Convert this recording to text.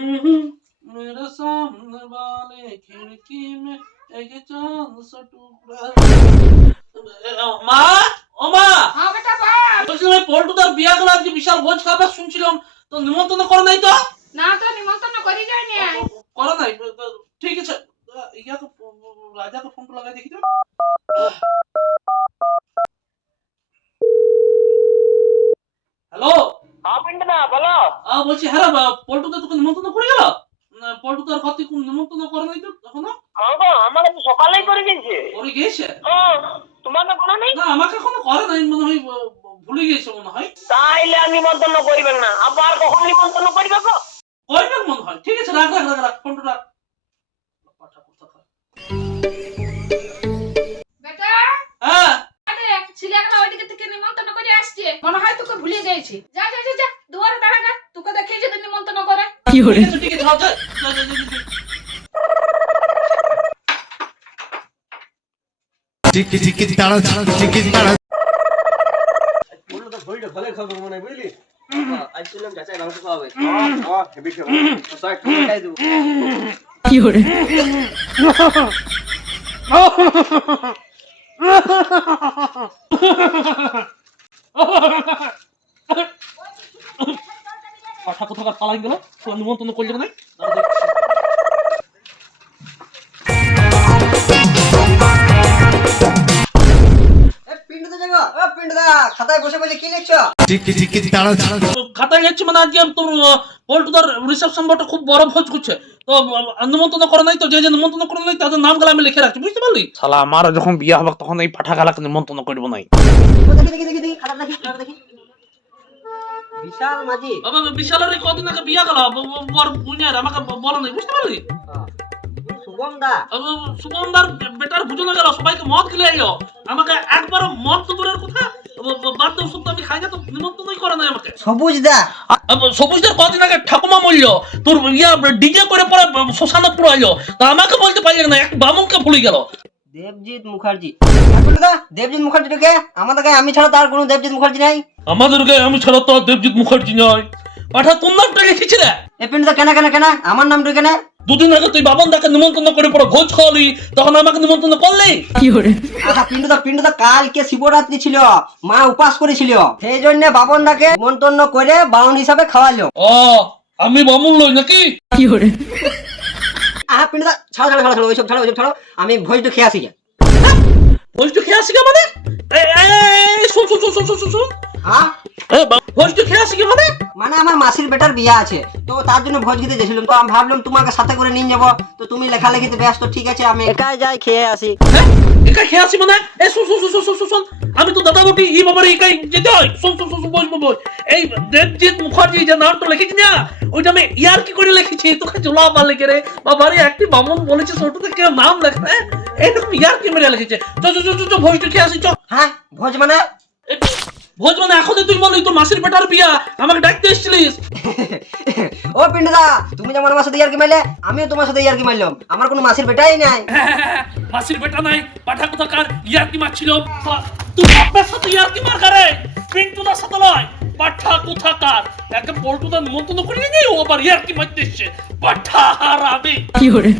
मेरे सामने वाले खिड़की में एक चांद सा टुकड़ा। মা, ও মা, হ্যাঁ বেটা বল। বলছিলাম এই পল্টুদার বিয়া গেল আজকে বিশাল ভোজ খাবে শুনছিলাম, তো নিমন্ত্রণ করে নাই তো? না তো নিমন্ত্রণ করি যায়নি। করে নাই, ঠিক আছে। ইয়াকে রাজাকে ফোনটা লাগাই দেখি তো। হ্যালো, হ্যাঁ পিন্টুদা বলো। বলছি হ্যাঁ রে, পল্টুদা তোকে নিমন্ত্রণ করে গেল? পল্টুদার ঘর থেকে নিমন্ত্রণ করে নাই তো এখনো? হ্যাঁ গো, আমাকে তো সকালেই করে দিয়েছে। করে গিয়েছে? তোমাকে কোনো নেই? না, আমাকে এখনো করে নাই, মনে হয় ভুলে গেছে মনে হয়। তাইলে আর নিমন্ত্রণ করবেন না, আবার কখন নিমন্ত্রণ করবে গো? করবে মনে হয়। ঠিক আছে, রাখ রাখ রাখ রাখ ফোনটা রাখ। বেটা হ্যাঁ, আরে ছেলেগুলো ওইদিকে থেকে নিমন্ত্রণ করে আসছে, মনে হয় তোকে ভুলে গেছে। যা যা যা যা দুয়ারে দাঁড়া গা, তোকে দেখে যদি নিমন্ত্রণ করে। ঠিক আছে ঠিক আছে, যাও, যাও, যাও, যাও, যাও, যাও। টিকি টিকি তাড়া টিকি তাড়া বললো তো ভরিটা ভালো খাবো মনে হয়, বুঝলি? আজ শুনলাম চাচাই মাংস খাওয়াবে। হেবি খাবো, সবাই খাই দেবো। কি হরে পাঠা কোথাকার পালাই গেল, নিমন্ত্রণ করলে না। পিন্টুদা জাগো, পিন্টুদা খাতায় বসে বসে কি লিখছো? টিকি টিকি তাড়া খাতায় যাচ্ছে মানে আজকে তোর পল্টুদার রিসেপশন বটা খুব বড় ভোজ করছে, তো নিমন্ত্রণ করে নাই তো, যে যে নিমন্ত্রণ করে নাই তাদের নামগুলো আমি লিখে রাখছি, বুঝতে পারলি? শালা আমার যখন বিয়ে হবে তখন এই পাঠা গালাকে নিমন্ত্রণ করবো নাই। দেখি দেখি দেখি দেখি খাতা দেখি, খাতা দেখি। বিশাল মাঝি। বিশালের এই কদিন আগে বিয়ে গেল, বর বুঝার আমাকে বলো নাই, বুঝতে পারলি? শুভম দা। সুমনদার বেটার বুঝানো গেল, সবাইকে মদ খেলে এলো, আমাকে একবার মদ তো দূরের কথা, বাদ দিয়ে ওষুধ তো আমি খাই না, তো নিমন্ত্রণই করে নাই আমাকে। সবুজ দা। সবুজদের কদিন আগে ঠাকুমা মরল, তোর ডিজে করে পরে শ্মশানে পুরাইলো, তা আমাকে বলতে পারলি না, এক বামুনকে ভুলে গেল। দেবজিৎ মুখার্জি। পিন্টুদা দেবজিৎ মুখার্জি কে? আমাদের গায়ে আমি ছাড়া তার কোনো দেবজিৎ মুখার্জি নাই। আমাদের গায়ে আমি ছাড়া তো দেবজিৎ মুখার্জি নয়। পাঠা তোর নামটা লিখেছিলে? এ পিন্টুদা কেন কেন কেন আমার নামটা কেন? দুদিন আগে তুই বাবনদাকে নিমন্ত্রণ করে পরে ভোজ খাওয়ালি, তখন আমাকে নিমন্ত্রণ করলি? কি হরে আচ্ছা পিন্টুদা কালকে শিবরাত্রি ছিল, মা উপাস করেছিল, সেই জন্য বাবনদাকে নিমন্ত্রণ করে বাউন হিসাবে খাওয়ালো। ও, আমি বামুন লই নাকি? কি হরে পিন্টুদা ছাড়ো ছাড়ো ছাড়ো ছাড়ো, ওইসব ছাড়ো ওইসব ছাড়ো, আমি ভোজটা খেয়ে আসি। ভোজটা খেয়ে আসি কে মানে? শুন শুন শুন শুন শুন শুন, হ্যাঁ ভোজটা খেয়ে আসি কে মানে? মানে আমার মাসির বেটার বিয়ে আছে, তো তার জন্য ভোজ খেতে গেছিলাম, তো আমি ভাবলাম তোমাকে সাথে করে নিয়ে যাবো, তো তুমি লেখালেখিতে ব্যস্ত, ঠিক আছে আমি একাই যাই খেয়ে আসি। একা খেয়ে আসি মানে? শুন শুন শুন শুন শুন শুন, আমি তো দাদা বটি ই বাবার একাই যেতে হয়। শুন শুন শুন বস বস, এই দেবজিৎ মুখার্জি যে নামটা লিখেছি না, ওইটা আমি ইয়ার কি করে লিখেছি, তোকে জোলা বা লিখে রে বাবারে, একটি বামুন বলেছে ছোটতে কেউ নাম লেখে, এইরকম ইয়ার কি মেরে লিখেছে। চ চ চ চ ভোজটা খেয়ে আসি চ। হ্যাঁ ভোজ মানে? ভোজ মানে এখনই তুই বললি তোর মাসির বেটার বিয়া, আমাকে ডাকতে এসেছিলিস? ও পিন্টুদা তুমি যেমন আমার সাথে ইয়ার্কি মারলে, আমিও তোমার সাথে ইয়ার্কি মারলাম, আমার কোনো মাসির বেটাই নাই। মাসির বেটা নাই, পাঠা কোথাকার ইয়ার কি মারছিল? তুই বাপের সাথে ইয়ার কি মার করে, পিন্টুদার সাথে নয়, পাঠা কোথাকার। একে পল্টুদা নিমন্ত্রণ করিয়ে নেই, ও আবার ইয়ার কি মারতে এসছে, পাঠা হারাবে। কি হরে